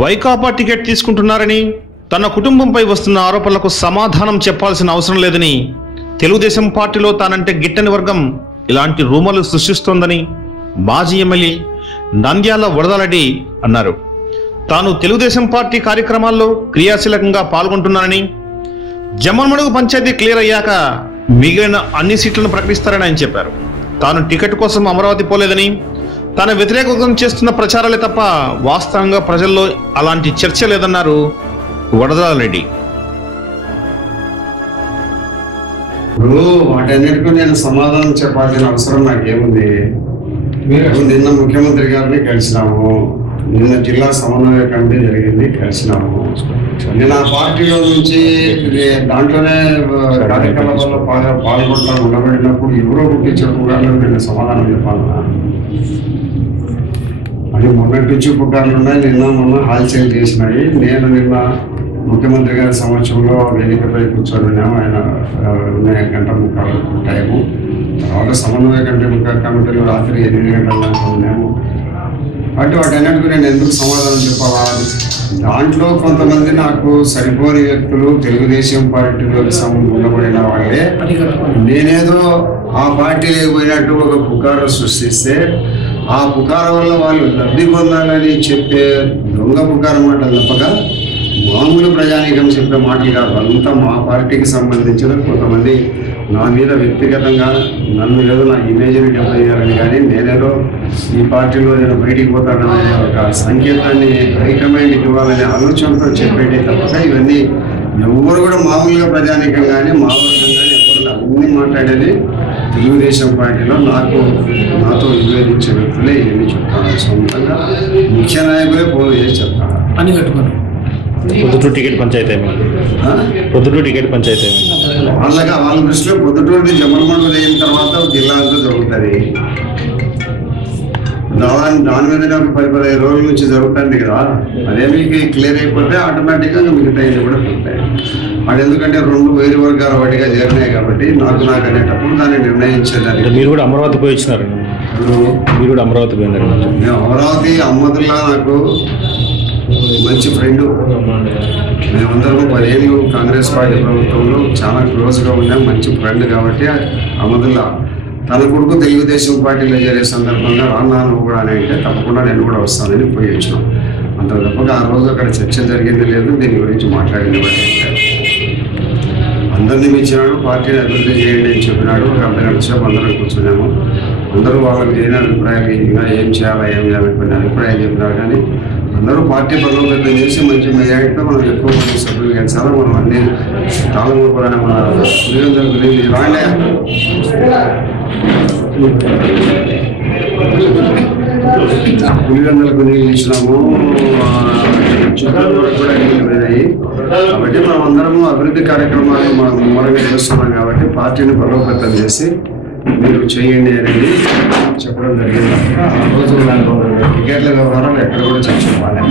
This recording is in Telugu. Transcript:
వైకాపా టికెట్ తీసుకుంటున్నారని తన కుటుంబంపై వస్తున్న ఆరోపణలకు సమాధానం చెప్పాల్సిన అవసరం లేదని తెలుగుదేశం పార్టీలో తానంటే గిట్టని వర్గం ఇలాంటి రూమర్లు సృష్టిస్తోందని మాజీ ఎమ్మెల్యే నంద్యాల వరదలడి అన్నారు. తాను తెలుగుదేశం పార్టీ కార్యక్రమాల్లో క్రియాశీలకంగా పాల్గొంటున్నానని జమ్మన్మడుగు పంచాయతీ క్లియర్ అయ్యాక మిగిలిన అన్ని సీట్లను ప్రకటిస్తారని ఆయన చెప్పారు. తాను టికెట్ కోసం అమరావతి పోలేదని తన వ్యతిరేకం చేస్తున్న ప్రచారాలే తప్ప వాస్తవంగా ప్రజల్లో అలాంటి చర్చ లేదన్నారు వరదరారెడ్డి ఇప్పుడు వాటన్నిటికీ నేను సమాధానం చెప్పాల్సిన అవసరం నాకేముంది? ఇప్పుడు నిన్న ముఖ్యమంత్రి గారిని కలిసినాము. నిన్న జిల్లా సమన్వయ కమిటీ జరిగింది కలిసినాము. నేను ఆ పార్టీలో నుంచి దాంట్లోనే ఆ, కార్యకలాపాల్లో పాల్గొ పాల్గొంటా ఉండబడినప్పుడు ఎవరో గుర్తించిన పుకార్లు నేను సమాధానం చెప్పాలన్నా అది మొన్నటి నుంచి పుకార్లు ఉన్నాయి నిన్న మొన్న హాల్సేల్ చేసినాయి. నేను నిన్న ముఖ్యమంత్రి గారి సమక్షంలో వేదికపై కూర్చొని ఉన్నాము ఆయన ఆ, గంట ముక్కలు టైము. తర్వాత సమన్వయ కంటే ముక్క కమిటీలో రాత్రి ఎనిమిది గంటల దాకా ఉన్నాము. అంటే వాటన్నిటికీ నేను ఎందుకు సమాధానం చెప్పాలా? దాంట్లో కొంతమంది నాకు సరిపోని వ్యక్తులు తెలుగుదేశం పార్టీలోకి ఉండబడిన వాళ్ళే. నేనేదో ఆ పార్టీ లేకపోయినట్టు ఒక పుకారు సృష్టిస్తే ఆ పుకార వల్ల వాళ్ళు లబ్ధి పొందాలని చెప్పే దొంగ పుకారు మాటలు తప్పగా మామూలు ప్రజానీకం చెప్పే మాటలు కాదు. అంతా మా పార్టీకి సంబంధించిన కొంతమంది నా మీద వ్యక్తిగతంగా నన్ను ఏదో నా ఇమేజ్ని డెవలప్ చేయాలని ఈ పార్టీలో నేను బయటికి పోతాననే ఒక సంకేతాన్ని హైకమాండ్ ఇవ్వాలనే ఆలోచనతో చెప్పేటి తప్పక. ఇవన్నీ ఎవరు కూడా మామూలుగా ప్రజానీకం కానీ మా వర్గం కానీ ఎవరు అన్ని మాట్లాడేది తెలుగుదేశం పార్టీలో నాకు నాతో విభేదించే వ్యక్తులే ఇవన్నీ చెప్తాను. సొంతంగా ముఖ్య నాయకులే ఫోన్ చేసి చెప్తాను కట్టుకొని పొద్దుటూరు టికెట్ పంచాయతీ? పొద్దుటూరు టికెట్ పంచాయతీ వాళ్ళగా వాళ్ళ దృష్టిలో పొద్దుటూరు జమ్మలమడుగు అయిన తర్వాత జిల్లా అంతా జరుగుతుంది. దాని దాని మీదనే ఒక పది పదిహేను రోజుల నుంచి జరుగుతుంది కదా. అదే మీకు క్లియర్ అయిపోతే ఆటోమేటిక్గా మిగతా ఇది కూడా ఉంటాయి అది ఎందుకంటే రెండు వేరు వర్గాల వాటిగా చేరినాయి కాబట్టి నాకు నాకు అనేటప్పుడు దాన్ని నిర్ణయించేదానికి. మీరు కూడా అమరావతి పోయి వచ్చినారు. మీరు కూడా అమరావతి పోయినారు నేను అమరావతి అమ్మతుల్లా నాకు మంచి ఫ్రెండ్ మేమందరం పదేళ్ళు కాంగ్రెస్ పార్టీ ప్రభుత్వంలో చాలా క్లోజ్గా ఉన్నాం. మంచి ఫ్రెండ్ కాబట్టి అహ్మదుల్లా తన కొడుకు తెలుగుదేశం పార్టీలో చేరే సందర్భంగా రాన్నా కూడా అని అంటే తప్పకుండా నేను కూడా వస్తానని పోయి వచ్చినాం. అంత తప్పగా ఆ రోజు అక్కడ చర్చ జరిగింది లేదు దీని గురించి మాట్లాడింది అందరినీ మెచ్చినాడు పార్టీని అభివృద్ధి చేయండి అని చెప్పినాడు ఒక అర్ధ గంట సేపు అందరం కూర్చున్నాము. అందరూ వాళ్ళకి లేని అభిప్రాయాలు ఇంకా ఏం చేయాలా ఏం చేయాలని కొన్ని అభిప్రాయాలు చెప్పినారు కానీ అందరూ పార్టీ బలోపేతం చేసి మంచి మెజారిటీతో మనం ఎక్కువ మంది సభ్యులు గెలిచాలి మనం అన్ని తాళమూపురాన్ని మన పులివెందుల పులివెందులకు నీళ్ళు ఇచ్చినాము కూడా నీళ్ళు పోయినాయి కాబట్టి మనం అందరము అభివృద్ధి కార్యక్రమాలు మనం ముమ్మరంగా చేస్తున్నాం కాబట్టి పార్టీని బలోపేతం చేసి మీరు చేయండి అనేది చెప్పడం జరిగింది. ఆ రోజు టికెట్ల వ్యవహారం ఎక్కడ కూడా చర్చించాలి